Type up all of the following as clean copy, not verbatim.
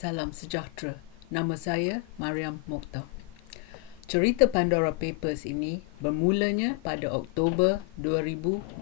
Salam sejahtera. Nama saya Mariam Mokhtar. Cerita Pandora Papers ini bermulanya pada Oktober 2021.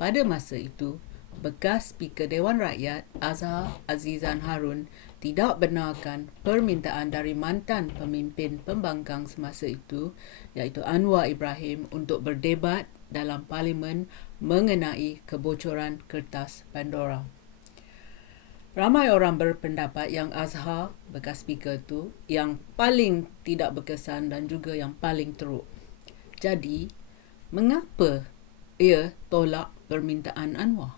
Pada masa itu, bekas Speaker Dewan Rakyat Azhar Azizan Harun tidak benarkan permintaan dari mantan pemimpin pembangkang semasa itu, iaitu Anwar Ibrahim, untuk berdebat dalam parlimen mengenai kebocoran kertas Pandora. Ramai orang berpendapat yang Azhar, bekas speaker tu, yang paling tidak berkesan dan juga yang paling teruk. Jadi, mengapa ia tolak permintaan Anwar?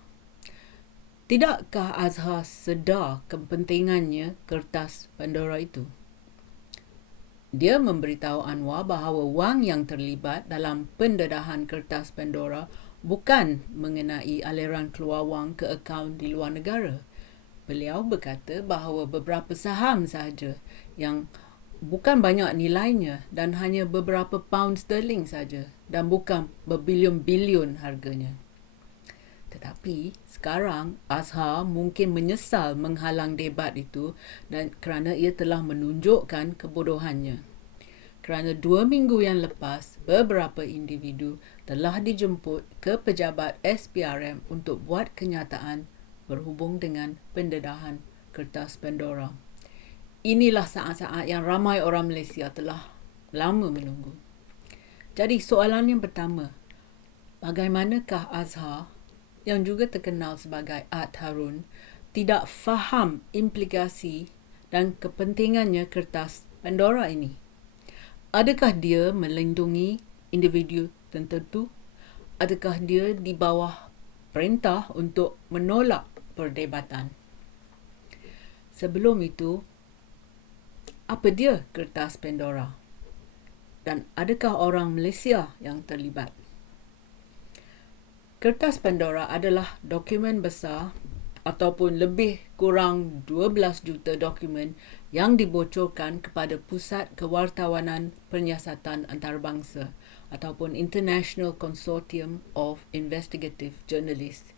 Tidakkah Azhar sedar kepentingannya kertas Pandora itu? Dia memberitahu Anwar bahawa wang yang terlibat dalam pendedahan kertas Pandora bukan mengenai aliran keluar wang ke akaun di luar negara. Beliau berkata bahawa beberapa saham sahaja yang bukan banyak nilainya dan hanya beberapa pound sterling saja dan bukan berbilion-bilion harganya. Tetapi sekarang Azhar mungkin menyesal menghalang debat itu dan kerana ia telah menunjukkan kebodohannya. Kerana 2 minggu yang lepas, beberapa individu telah dijemput ke pejabat SPRM untuk buat kenyataan berhubung dengan pendedahan kertas Pandora. Inilah saat-saat yang ramai orang Malaysia telah lama menunggu. Jadi soalan yang pertama, bagaimanakah Azhar, yang juga terkenal sebagai Art Harun, tidak faham implikasi dan kepentingannya kertas Pandora ini? Adakah dia melindungi individu tertentu? Adakah dia di bawah perintah untuk menolak perdebatan? Sebelum itu, apa dia kertas Pandora? Dan adakah orang Malaysia yang terlibat? Kertas Pandora adalah dokumen besar ataupun lebih kurang 12 juta dokumen yang dibocorkan kepada Pusat Kewartawanan Penyiasatan Antarabangsa ataupun International Consortium of Investigative Journalists.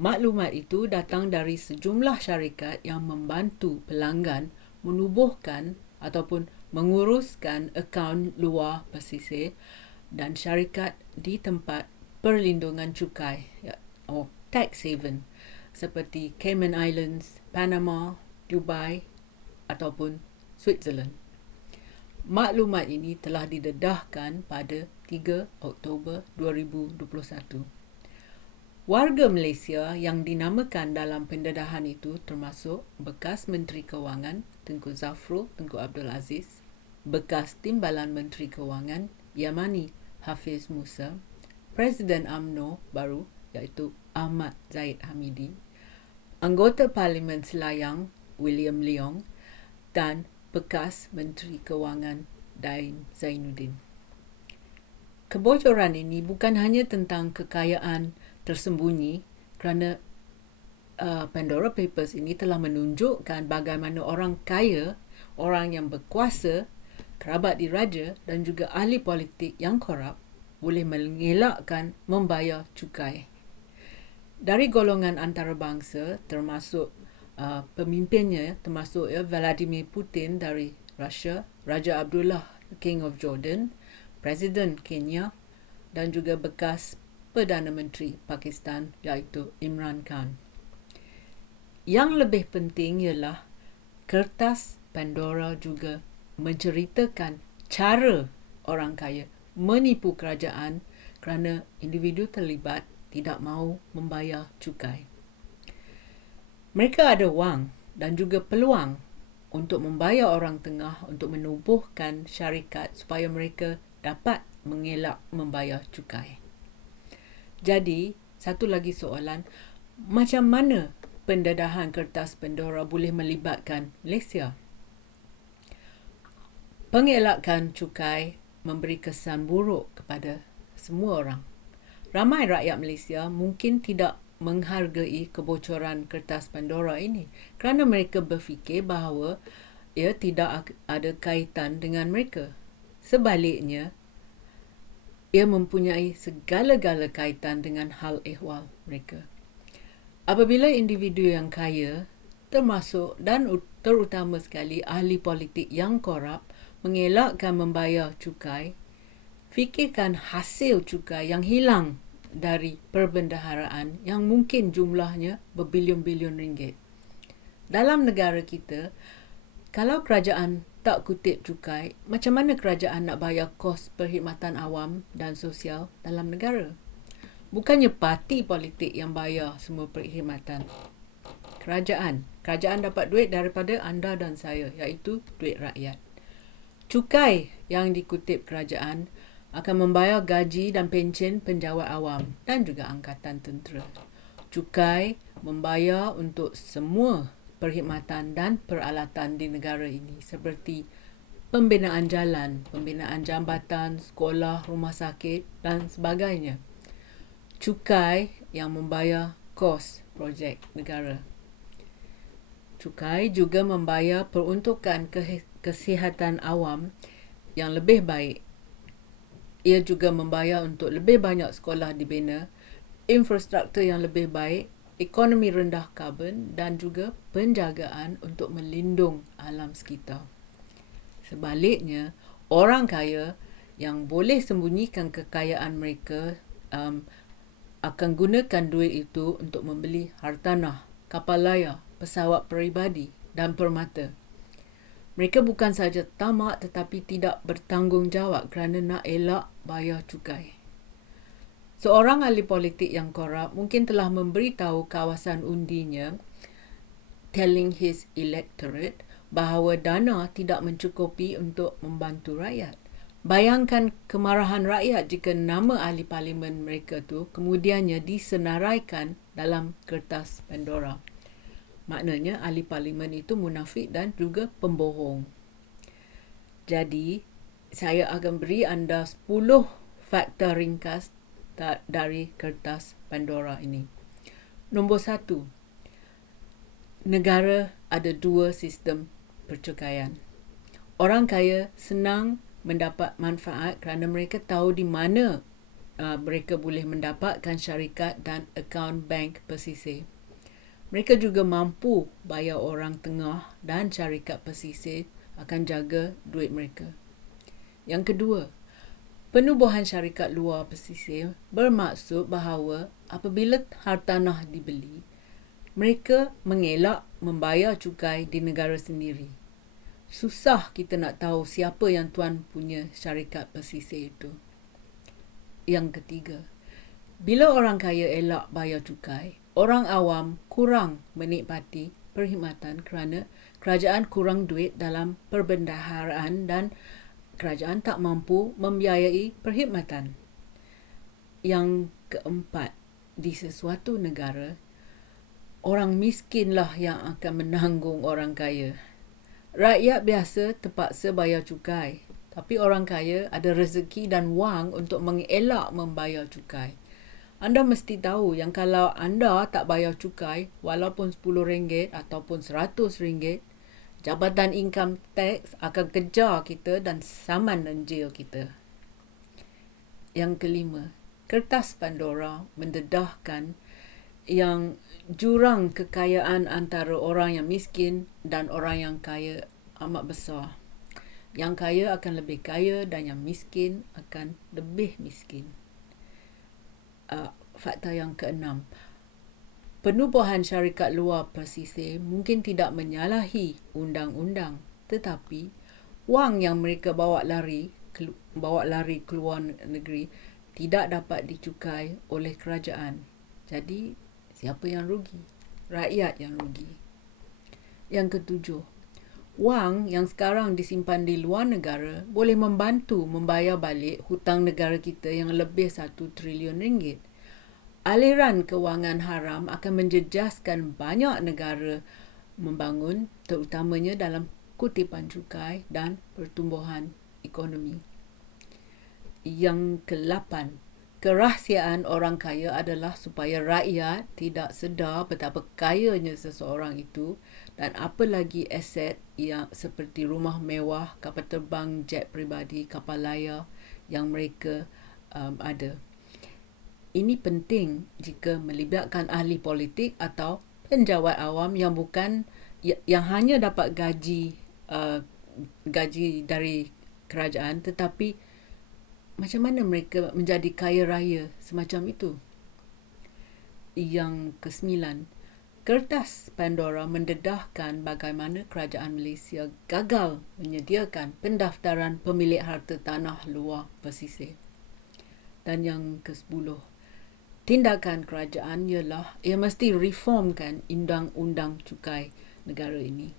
Maklumat itu datang dari sejumlah syarikat yang membantu pelanggan menubuhkan ataupun menguruskan akaun luar pesisir dan syarikat di tempat perlindungan cukai atau tax haven seperti Cayman Islands, Panama, Dubai ataupun Switzerland. Maklumat ini telah didedahkan pada 3 Oktober 2021. Warga Malaysia yang dinamakan dalam pendedahan itu termasuk bekas Menteri Kewangan Tengku Zafrul Tengku Abdul Aziz, bekas Timbalan Menteri Kewangan Yamani Hafiz Musa, Presiden UMNO baru iaitu Ahmad Zahid Hamidi, anggota Parlimen Selayang William Leong dan bekas Menteri Kewangan Dain Zainuddin. Kebocoran ini bukan hanya tentang kekayaan tersembunyi kerana Pandora Papers ini telah menunjukkan bagaimana orang kaya, orang yang berkuasa, kerabat diraja dan juga ahli politik yang korup boleh mengelakkan membayar cukai. Dari golongan antarabangsa termasuk pemimpinnya termasuk Vladimir Putin dari Russia, Raja Abdullah King of Jordan, Presiden Kenya dan juga bekas Perdana Menteri Pakistan iaitu Imran Khan. Yang lebih penting ialah kertas Pandora juga menceritakan cara orang kaya menipu kerajaan kerana individu terlibat tidak mahu membayar cukai. Mereka ada wang dan juga peluang untuk membayar orang tengah untuk menubuhkan syarikat supaya mereka dapat mengelak membayar cukai. Jadi, satu lagi soalan, macam mana pendedahan kertas Pandora boleh melibatkan Malaysia? Pengelakan cukai memberi kesan buruk kepada semua orang. Ramai rakyat Malaysia mungkin tidak menghargai kebocoran kertas Pandora ini kerana mereka berfikir bahawa ia tidak ada kaitan dengan mereka. Sebaliknya, ia mempunyai segala-gala kaitan dengan hal ehwal mereka. Apabila individu yang kaya termasuk dan terutama sekali ahli politik yang korup, mengelakkan membayar cukai. Fikirkan hasil cukai yang hilang dari perbendaharaan yang mungkin jumlahnya berbilion-bilion ringgit. Dalam negara kita, kalau kerajaan tak kutip cukai, macam mana kerajaan nak bayar kos perkhidmatan awam dan sosial dalam negara? Bukannya parti politik yang bayar semua perkhidmatan. Kerajaan dapat duit daripada anda dan saya, iaitu duit rakyat. Cukai yang dikutip kerajaan akan membayar gaji dan pencen penjawat awam dan juga angkatan tentera. Cukai membayar untuk semua perkhidmatan dan peralatan di negara ini seperti pembinaan jalan, pembinaan jambatan, sekolah, rumah sakit dan sebagainya. Cukai yang membayar kos projek negara. Cukai juga membayar peruntukan kesihatan awam yang lebih baik. Ia juga membayar untuk lebih banyak sekolah dibina, infrastruktur yang lebih baik, ekonomi rendah karbon dan juga penjagaan untuk melindung alam sekitar. Sebaliknya, orang kaya yang boleh sembunyikan kekayaan mereka akan gunakan duit itu untuk membeli hartanah, kapal layar, pesawat peribadi dan permata. Mereka bukan sahaja tamak tetapi tidak bertanggungjawab kerana nak elak bayar cukai. Seorang ahli politik yang korup mungkin telah memberitahu kawasan undinya, telling his electorate bahawa dana tidak mencukupi untuk membantu rakyat. Bayangkan kemarahan rakyat jika nama ahli parlimen mereka tu kemudiannya disenaraikan dalam kertas Pandora. Maknanya ahli parlimen itu munafik dan juga pembohong. Jadi, saya akan beri anda 10 fakta ringkas dari kertas Pandora ini. Nombor 1. Negara ada 2 sistem percukaian. Orang kaya senang mendapat manfaat kerana mereka tahu di mana mereka boleh mendapatkan syarikat dan akaun bank pesisir. Mereka juga mampu bayar orang tengah dan syarikat pesisir akan jaga duit mereka. Yang kedua, penubuhan syarikat luar pesisir bermaksud bahawa apabila hartanah dibeli, mereka mengelak membayar cukai di negara sendiri. Susah kita nak tahu siapa yang tuan punya syarikat pesisir itu. Yang ketiga, bila orang kaya elak bayar cukai, orang awam kurang menikmati perkhidmatan kerana kerajaan kurang duit dalam perbendaharaan dan kerajaan tak mampu membiayai perkhidmatan. Yang keempat, di sesuatu negara, orang miskinlah yang akan menanggung orang kaya. Rakyat biasa terpaksa bayar cukai, tapi orang kaya ada rezeki dan wang untuk mengelak membayar cukai. Anda mesti tahu yang kalau anda tak bayar cukai, walaupun RM10 ataupun RM100, Jabatan Income Tax akan kejar kita dan saman dan jail kita. Yang kelima, kertas Pandora mendedahkan yang jurang kekayaan antara orang yang miskin dan orang yang kaya amat besar. Yang kaya akan lebih kaya dan yang miskin akan lebih miskin. Fakta yang keenam, penubuhan syarikat luar pesisir mungkin tidak menyalahi undang-undang, tetapi wang yang mereka bawa lari keluar negeri tidak dapat dicukai oleh kerajaan. Jadi, siapa yang rugi? Rakyat yang rugi. Yang ketujuh, wang yang sekarang disimpan di luar negara boleh membantu membayar balik hutang negara kita yang lebih 1 trilion ringgit. Aliran kewangan haram akan menjejaskan banyak negara membangun, terutamanya dalam kutipan cukai dan pertumbuhan ekonomi. Yang ke-8, kerahsiaan orang kaya adalah supaya rakyat tidak sedar betapa kayanya seseorang itu dan apa lagi aset yang seperti rumah mewah, kapal terbang, jet peribadi, kapal layar yang mereka ada. Ini penting jika melibatkan ahli politik atau penjawat awam yang bukan yang hanya dapat gaji dari kerajaan, tetapi macam mana mereka menjadi kaya raya semacam itu. Yang ke-9, Kertas Pandora mendedahkan bagaimana kerajaan Malaysia gagal menyediakan pendaftaran pemilik harta tanah luar pesisir. Dan yang ke-10, tindakan kerajaan ialah ia mesti reformkan undang-undang cukai negara ini.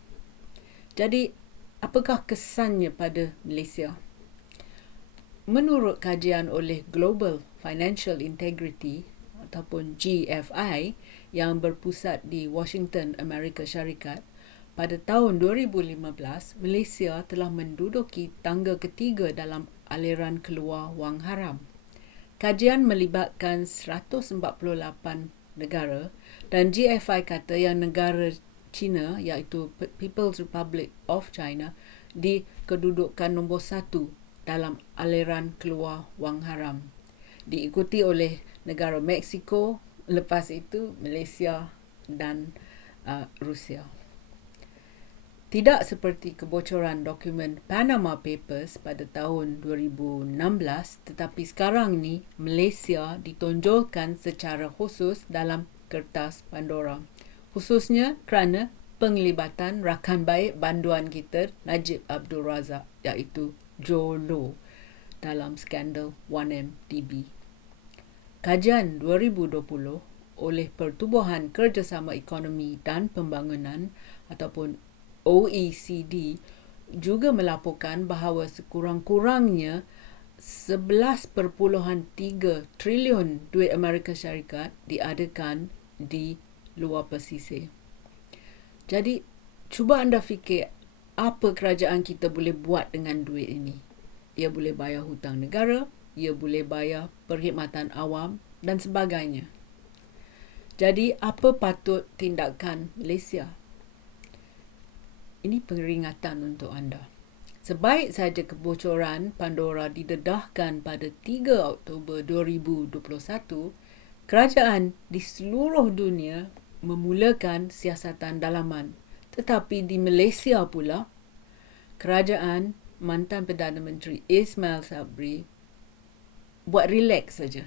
Jadi, apakah kesannya pada Malaysia? Menurut kajian oleh Global Financial Integrity ataupun GFI yang berpusat di Washington, Amerika Syarikat, pada tahun 2015, Malaysia telah menduduki tangga ketiga dalam aliran keluar wang haram. Kajian melibatkan 148 negara dan GFI kata yang negara China iaitu People's Republic of China di kedudukan nombor 1 dalam aliran keluar wang haram. Diikuti oleh negara Mexico, lepas itu Malaysia dan Rusia. Tidak seperti kebocoran dokumen Panama Papers pada tahun 2016, tetapi sekarang ni Malaysia ditonjolkan secara khusus dalam Kertas Pandora. Khususnya kerana penglibatan rakan baik banduan kita Najib Abdul Razak iaitu Joe Low dalam skandal 1MDB. Kajian 2020 oleh Pertubuhan Kerjasama Ekonomi dan Pembangunan ataupun OECD juga melaporkan bahawa sekurang-kurangnya 11.3 trilion duit Amerika Syarikat diadakan di luar pesisir. Jadi, cuba anda fikir apa kerajaan kita boleh buat dengan duit ini. Ia boleh bayar hutang negara, ia boleh bayar perkhidmatan awam dan sebagainya. Jadi, apa patut tindakan Malaysia? Ini peringatan untuk anda. Sebaik saja kebocoran Pandora didedahkan pada 3 Oktober 2021, kerajaan di seluruh dunia memulakan siasatan dalaman. Tetapi di Malaysia pula, kerajaan mantan Perdana Menteri Ismail Sabri buat relax saja.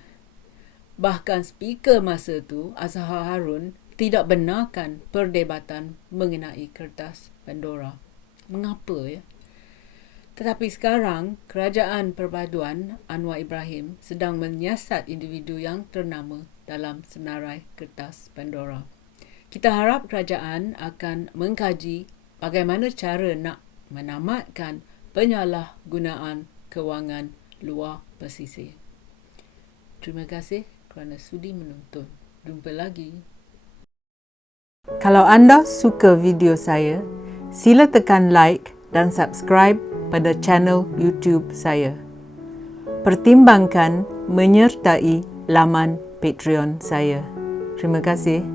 Bahkan speaker masa tu, Azhar Harun, tidak benarkan perdebatan mengenai Kertas Pandora. Mengapa ya? Tetapi sekarang, Kerajaan Perpaduan Anwar Ibrahim sedang menyiasat individu yang ternama dalam senarai Kertas Pandora. Kita harap kerajaan akan mengkaji bagaimana cara nak menamatkan penyalahgunaan kewangan luar pesisir. Terima kasih kerana sudi menonton. Jumpa lagi. Kalau anda suka video saya, sila tekan like dan subscribe pada channel YouTube saya. Pertimbangkan menyertai laman Patreon saya. Terima kasih.